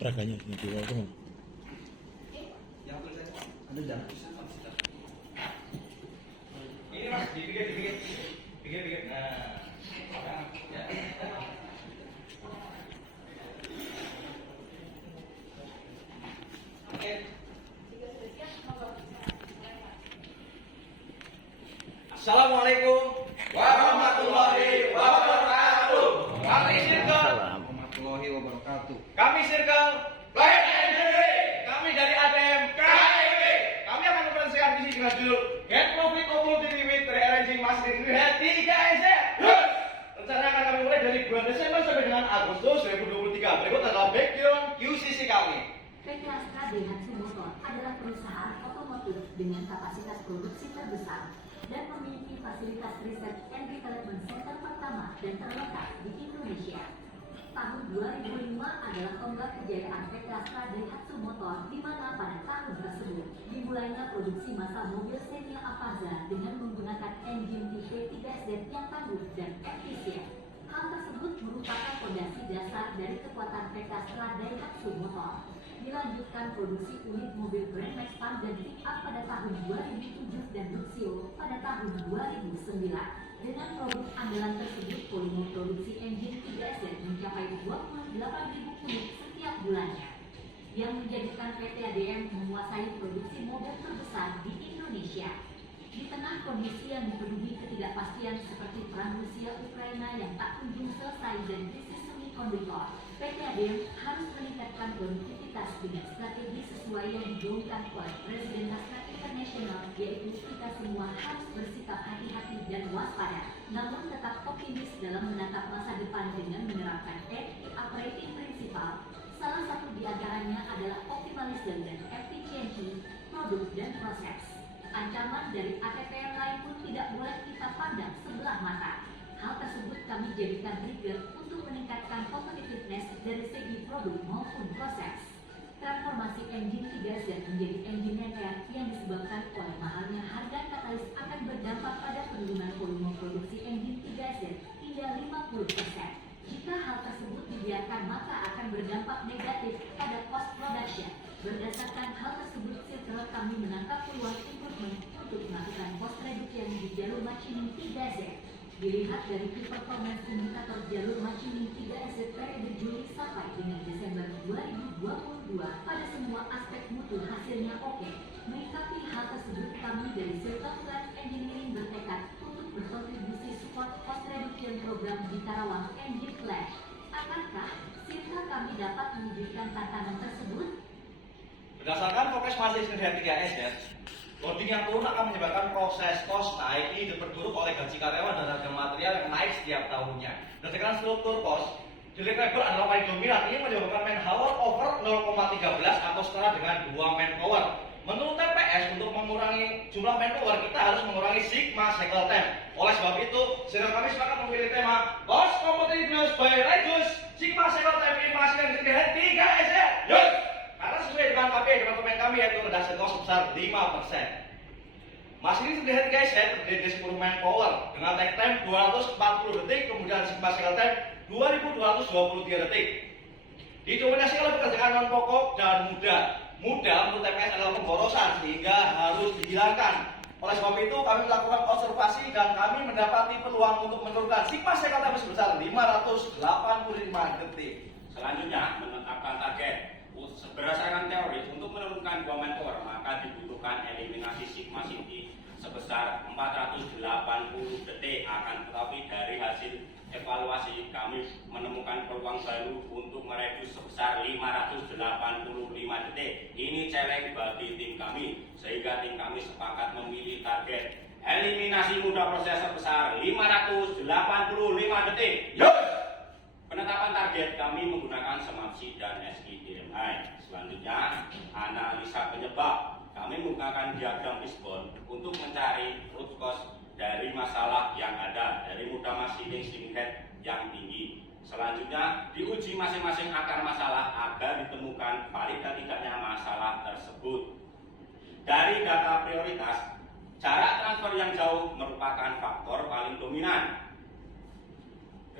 Peraganya yang jual tuh. Yang tulis saya ada jangan. Ini mas dipikir. Nah, ya. Oke. Assalamualaikum warahmatullahi wabarakatuh. Kami Circle. Warahmatullahi wabarakatuh. Kami Circle. Kami dari ADM KIP. Kami akan mempresentasikan visi dengan judul Get Profit Opportunity with Rearranging Machine in Head 3S. Rencana akan kami mulai dari bulan Desember sampai dengan Agustus 2023. Berikut adalah background QCC kami. PT Astra Daihatsu Motor adalah perusahaan otomotif dengan kapasitas produksi terbesar dan memiliki fasilitas riset and development center pertama dan terletak di Indonesia. Tahun 2005 adalah tonggak kejayaan PT Astra Daihatsu Motor, di mana pada tahun tersebut dimulainya produksi massa mobil Xenia Avanza dengan menggunakan engine tipe 3Z yang tangguh dan efisien. Hal tersebut merupakan fondasi dasar dari kekuatan PT Astra Daihatsu Motor. Dilanjutkan produksi unit mobil Grand Max Pan dan pick up pada tahun 2007 dan Luxio pada tahun 2009. Dengan produk andalan tersebut, volume produksi engine 3Z mencapai 28.000 unit setiap bulannya, yang menjadikan PT ADM menguasai produksi mobil terbesar di Indonesia. Di tengah kondisi yang dipenuhi ketidakpastian seperti perang Rusia-Ukraina yang tak kunjung selesai dan krisis semikonduktor, PT ADM harus meningkatkan produktivitas dengan strategi sesuai yang digaungkan oleh Presiden Astra International, yaitu kita semua harus bersikap hati-hati dan waspada, namun tetap optimis dalam menatap masa depan dengan menerapkan 8 operating principle. Salah satu di antaranya adalah optimalisasi dan efisiensi produk dan proses. Ancaman dari ATPN lain pun tidak boleh kita pandang sebelah mata. Hal tersebut kami jadikan trigger untuk meningkatkan competitiveness dari segi produk maupun proses. Transformasi engine 3Z menjadi engine linear yang disebabkan oleh mahalnya harga katalis akan berdampak pada penurunan volume produksi engine 3Z hingga 50%. Jika hal tersebut dibiarkan, maka akan berdampak negatif pada cost production. Berdasarkan hal tersebut, setelah kami menangkap peluang improvement untuk melakukan cost reduction di jalur machining 3Z. Dilihat dari key performance indikator jalur machining 3Z periode Juli sampai dengan Desember 2022, pada semua aspek mutu hasilnya oke. Menyikapi hal tersebut, kami dari Circle Plant Engineering bertekad untuk berkontribusi support cost reduction program di Karawang Engine Plant. Akankah Circle kami dapat mewujudkan tantangan tersebut? Berdasarkan fokus masih Xenia 3S ya, loading yang turun akan menyebabkan proses cost naik. Ini diperburuk oleh gaji karyawan dan harga material yang naik setiap tahunnya. Berdasarkan struktur cost, deliverable adalah paling dominan. Ini menyebabkan manpower over 0,13 atau setara dengan 2 manpower. Menurut TPS, untuk mengurangi jumlah manpower, kita harus mengurangi sigma cycle time. Oleh sebab itu, Circle kami sepakat memilih tema cost competitiveness by reduce sigma cycle time in machine yang Xenia 3S ya. Yes! Karena sesuai dengan KPI departemen kami, yaitu reduction cost sebesar 5%. Mesin ini Xenia 3S terdiri dari 10 manpower dengan take time 240 detik, kemudian sigma cycle time 2223 detik. Didominasi oleh pekerjaan non pokok dan mudah. Mudah menurut TPS adalah pemborosan sehingga harus dihilangkan. Oleh sebab itu kami melakukan observasi dan kami mendapati peluang untuk menurunkan sigma cycle time sebesar 585 detik. Selanjutnya, menetapkan target. Berdasarkan teori, untuk menurunkan 2 manpower, maka dibutuhkan eliminasi sigma city sebesar 480 detik. Akan tetapi dari hasil evaluasi, kami menemukan peluang baru untuk mereduce sebesar 585 detik. Ini challenge bagi tim kami, sehingga tim kami sepakat memilih target eliminasi mudah proses sebesar 585 detik. Yes! Penetapan target kami menggunakan SMAPSI dan SIDMI. Selanjutnya, analisa penyebab. Kami menggunakan diagram fishbone untuk mencari root cause dari masalah yang ada, dari mudah machining swing head yang tinggi. Selanjutnya, diuji masing-masing akar masalah agar ditemukan valid dan tidaknya masalah tersebut. Dari data prioritas, jarak transfer yang jauh merupakan faktor paling dominan.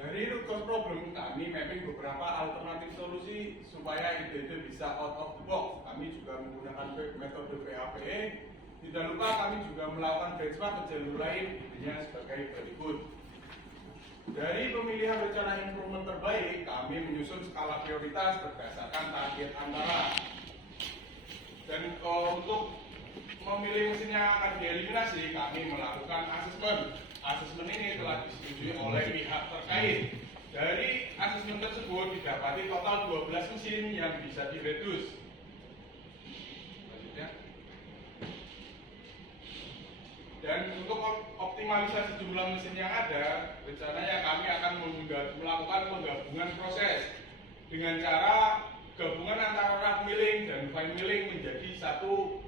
Dari root cause problem, kami mapping beberapa alternatif solusi supaya ide-ide bisa out of the box. Kami juga menggunakan metode VAPE. Tidak lupa kami juga melakukan benchmark ke jalur lain, idenya sebagai berikut. Dari pemilihan rencana improvement terbaik, kami menyusun skala prioritas berdasarkan target antara. Dan untuk memilih mesin yang akan dieliminasi, kami melakukan asesmen. Asesmen ini telah disetujui oleh pihak terkait. Dari asesmen tersebut didapati total 12 mesin yang bisa direduce. Selanjutnya. Dan untuk optimalisasi jumlah mesin yang ada, rencananya kami akan melakukan penggabungan proses dengan cara gabungan antara rough milling dan fine milling menjadi satu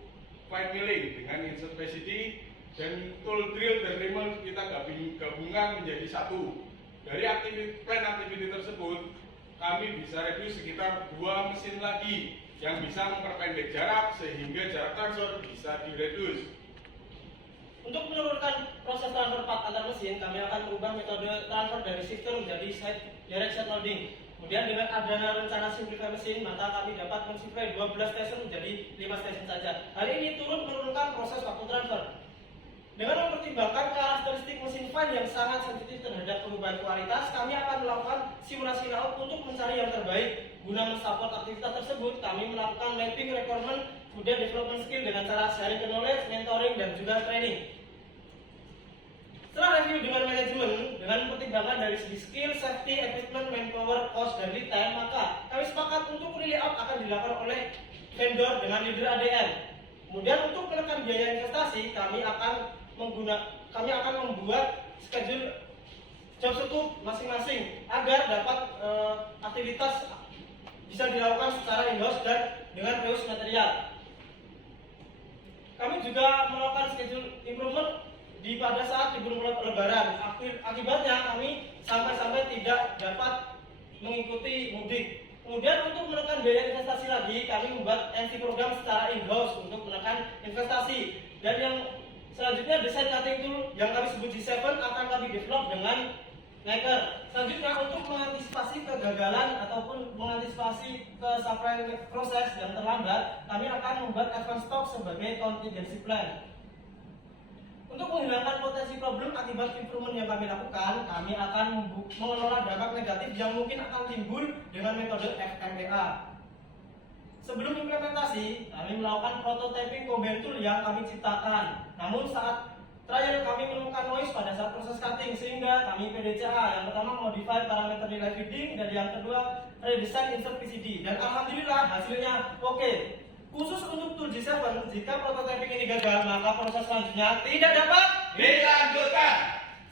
fine milling dengan insert PCD, dan tool drill dan reamer kita gabungkan menjadi satu. Dari plan activity tersebut, kami bisa reduce sekitar 2 mesin lagi yang bisa memperpendek jarak sehingga jarak transfer bisa direduce. Untuk menurunkan proses transfer part antar mesin, kami akan merubah metode transfer dari shifter menjadi direct side loading. Kemudian dengan adanya rencana simplify mesin, maka kami dapat mensimplify 12 station menjadi 5 station saja. Hal ini turut menurunkan proses waktu transfer. Dengan mempertimbangkan karakteristik mesin fine yang sangat sensitif terhadap perubahan kualitas, kami akan melakukan simulasi layout untuk mencari yang terbaik. Guna mensupport aktivitas tersebut, kami melakukan mapping requirement, kemudian development skill dengan cara sharing knowledge, mentoring, dan juga training. Setelah review dengan manajemen, dengan pertimbangan dari segi skill, safety, equipment, manpower, cost, dan lead time, maka kami sepakat untuk re-layout akan dilakukan oleh vendor dengan leader ADM. Kemudian untuk menekan biaya investasi, kami akan membuat schedule job scope masing-masing agar dapat aktivitas bisa dilakukan secara in-house dan dengan reuse material. Kami juga melakukan schedule improvement pada saat libur lebaran. Akibatnya kami sampai tidak dapat mengikuti mudik. Kemudian untuk menekan biaya investasi lagi, kami membuat MC program secara in-house untuk menekan investasi. Dan yang selanjutnya desain cutting tool yang kami sebut G7 akan kami develop dengan Maker. Selanjutnya untuk mengantisipasi kegagalan ataupun mengantisipasi supply proses yang terlambat, kami akan membuat advance stock sebagai contingency plan. Untuk menghilangkan potensi problem akibat improvement yang kami lakukan, kami akan mengelola dampak negatif yang mungkin akan timbul dengan metode FMEA. Sebelum implementasi, kami melakukan prototyping combine tool yang kami ciptakan. Namun saat trial kami menemukan noise pada saat proses cutting, sehingga kami PDCA. Yang pertama modify parameter nilai feeding, dan yang kedua redesign insert PCD. Dan alhamdulillah hasilnya oke. Khusus untuk tool G7, jika prototyping ini gagal, maka proses selanjutnya tidak dapat Dilanjutkan.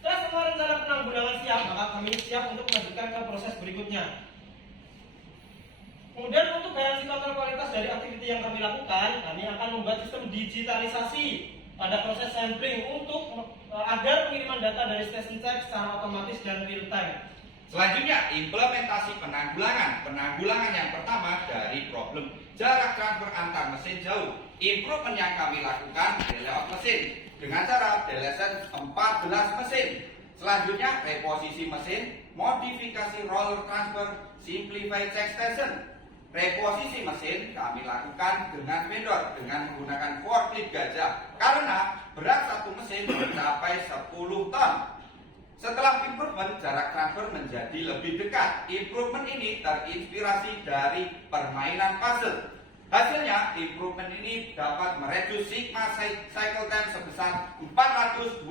Setelah semua rencana penanggulangan siap, maka kami siap untuk melanjutkan ke proses berikutnya. Kemudian untuk garansi kontrol kualitas dari aktiviti yang kami lakukan, kami akan membuat sistem digitalisasi pada proses sampling untuk agar pengiriman data dari station check secara otomatis dan real time. Selanjutnya, implementasi penanggulangan. Penanggulangan yang pertama dari problem jarak transfer antar mesin jauh. Improvement yang kami lakukan layout mesin dengan cara deletion 14 mesin. Selanjutnya, reposisi mesin, modifikasi roller transfer, simplify check station. Reposisi mesin kami lakukan dengan vendor dengan menggunakan forklift gajah karena berat satu mesin mencapai 10 ton. Setelah improvement, jarak transfer menjadi lebih dekat. Improvement ini terinspirasi dari permainan puzzle. Hasilnya, improvement ini dapat mereduce sigma cycle time sebesar 420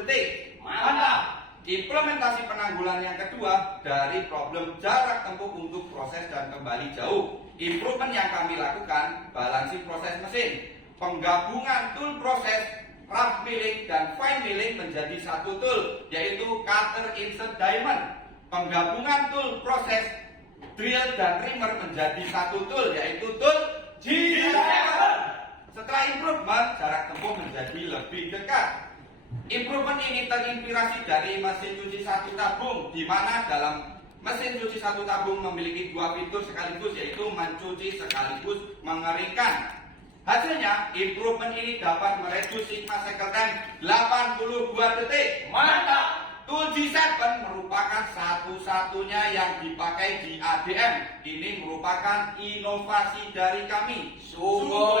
detik. Mantap! Implementasi penanggulangan yang kedua dari problem jarak tempuh untuk proses dan kembali jauh. Improvement yang kami lakukan, balancing proses mesin, penggabungan tool proses, rough milling dan fine milling menjadi satu tool, yaitu cutter insert diamond. Penggabungan tool proses, drill dan reamer menjadi satu tool, yaitu tool G7. Setelah improvement, jarak tempuh menjadi lebih dekat. Improvement ini terinspirasi dari mesin cuci satu tabung, di mana dalam mesin cuci satu tabung memiliki dua fitur sekaligus, yaitu mencuci sekaligus mengeringkan. Hasilnya, improvement ini dapat mereduce sigma cycle time 82 detik. Mantap! Tool G7 merupakan satu satu-satunya yang dipakai di ADM. Ini merupakan inovasi dari kami. Sungguh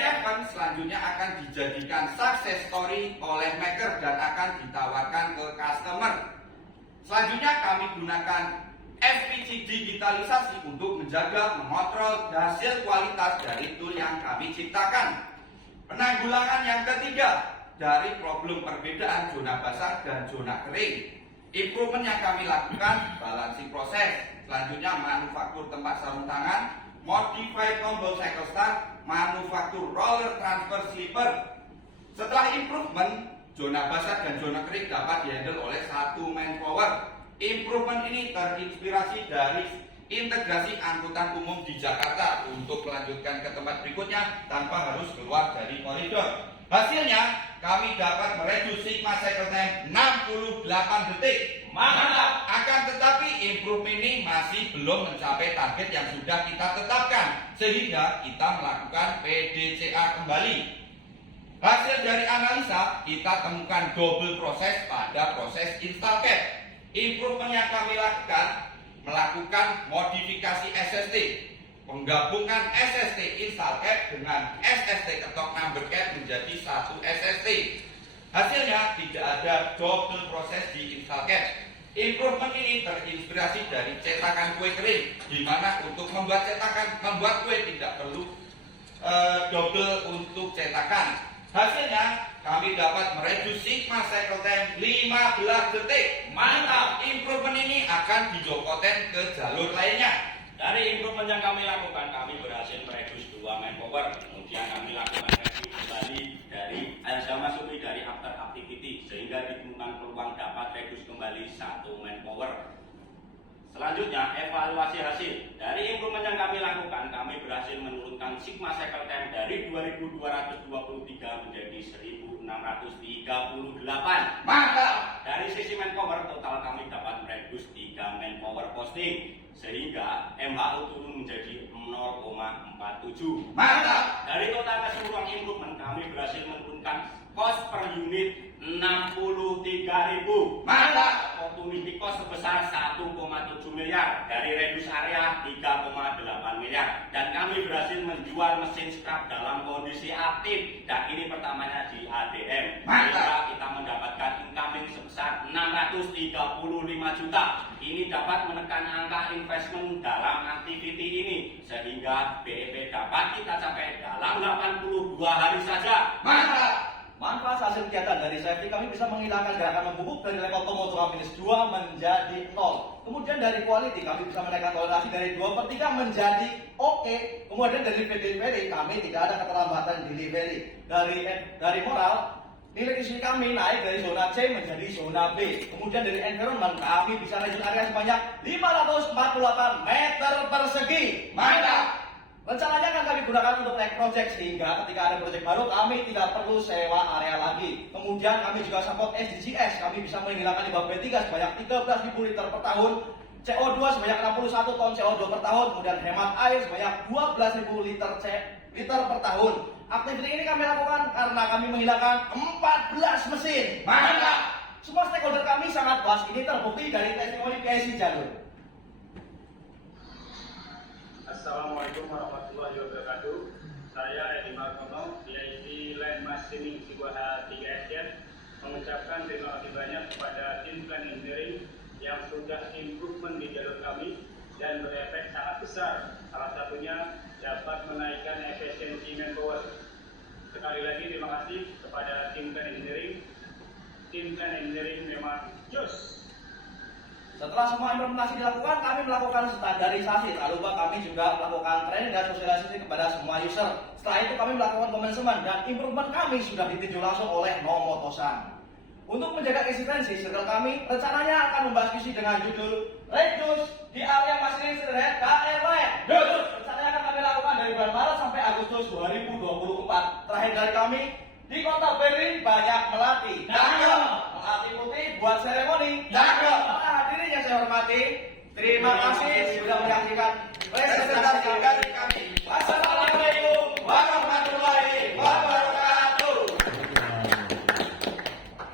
Seven selanjutnya akan dijadikan success story oleh maker dan akan ditawarkan ke customer. Selanjutnya kami gunakan FPG digitalisasi untuk menjaga, mengontrol hasil kualitas dari tool yang kami ciptakan. Penanggulangan yang ketiga dari problem perbedaan zona basah dan zona kering. Improvement yang kami lakukan, balancing proses. Selanjutnya manufaktur tempat sarung tangan, modify tombol cycle start, manufaktur roller transfer slipper. Setelah improvement, zona basah dan zona kering dapat dihandle oleh satu manpower. Improvement ini terinspirasi dari integrasi angkutan umum di Jakarta untuk melanjutkan ke tempat berikutnya tanpa harus keluar dari koridor. Hasilnya, kami dapat mereduksi sigma cycle time 68 detik. Mantap. Akan tetapi improvement ini masih belum mencapai target yang sudah kita tetapkan, sehingga kita melakukan PDCA kembali. Hasil dari analisa, kita temukan double proses pada proses install cap. Improvement yang kami lakukan, melakukan modifikasi SST, menggabungkan SST install cap dengan SST ketok number cap menjadi satu SST. Hasilnya tidak ada double proses di install cap. Improvement ini terinspirasi dari cetakan kue kering, di mana untuk membuat kue tidak perlu double untuk cetakan. Hasilnya kami dapat mereduksi sigma cycle time 15 detik. Mantap. Improvement ini akan dijokoten ke jalur lainnya. Dari improvement yang kami lakukan, kami berhasil mereduce 2 manpower. Kemudian kami lakukan review kembali dari masuki dari after activity, sehingga ditemukan peluang dapat reduce kembali 1 manpower. Selanjutnya, evaluasi hasil. Dari improvement yang kami lakukan, kami berhasil menurunkan sigma cycle time dari 2223 menjadi 1638. Mantap. Dari sisi manpower, total kami dapat mereduce 3 manpower posting, sehingga MHU turun menjadi 0,47. Mantap. Dari total keseluruhan improvement, kami berhasil menurunkan cost per unit 63.000. Mantap. Opportunity cost sebesar 1,7 miliar. Dari reduce area 3,8 miliar. Dan kami berhasil menjual mesin scrap dalam kondisi aktif. Dan ini pertamanya di ADM. Mantap. Sehingga kita mendapatkan incoming sebesar 635 juta. Ini dapat menekan angka investment dalam activity ini, sehingga BEP dapat kita capai dalam 82 hari saja. Mantap. Manfaat hasil kegiatan dari safety, kami bisa menghilangkan gerakan membubuk dari level tomo -2 menjadi 0. Kemudian dari quality, kami bisa menaikkan toleransi dari 2/3 menjadi oke. Kemudian dari delivery, kami tidak ada keterlambatan delivery. Dari moral, nilai isi kami naik dari zona C menjadi zona B. Kemudian dari environment, kami bisa reduce area sebanyak 548 meter persegi. Mantap. Rencananya akan kami gunakan untuk naik project, sehingga ketika ada project baru kami tidak perlu sewa area lagi. Kemudian kami juga support SDGs, kami bisa menghilangkan limbah B3 sebanyak 13.000 liter per tahun, CO2 sebanyak 61 ton CO2 per tahun, kemudian hemat air sebanyak 12.000 liter per tahun. Aktiviti ini kami lakukan karena kami menghilangkan 14 mesin. Mantap. Semua stakeholder kami sangat puas. Ini terbukti dari testimoni PIC Jalur. Assalamualaikum warahmatullahi wabarakatuh. Saya Edi Markono, PIC Land Machining Sibuaha 3SN, mengucapkan terima kasih banyak kepada tim Plan Engineering yang sudah improvement di jalur kami dan berefek sangat besar. Salah satunya dapat menaikkan efisiensi manpower. Sekali lagi terima kasih kepada tim Plan Engineering. Tim Plan Engineering memang jos. Setelah semua implementasi dilakukan, kami melakukan standarisasi. Tak lupa kami juga melakukan training dan sosialisasi kepada semua user. Setelah itu kami melakukan komitmen dan improvement kami sudah ditinjau langsung oleh Nomo Tosan. Untuk menjaga eksistensi, circle kami rencananya akan membahas visi dengan judul Reduce di area Machining Steelhead KRW. Rencananya akan kami lakukan dari bulan Maret sampai Agustus 2024. Terakhir dari kami, di Kota Berlin banyak melati. Melati putih buat seremoni. Hadirin yang saya hormati, terima kasih sudah menyaksikan presentasi kami.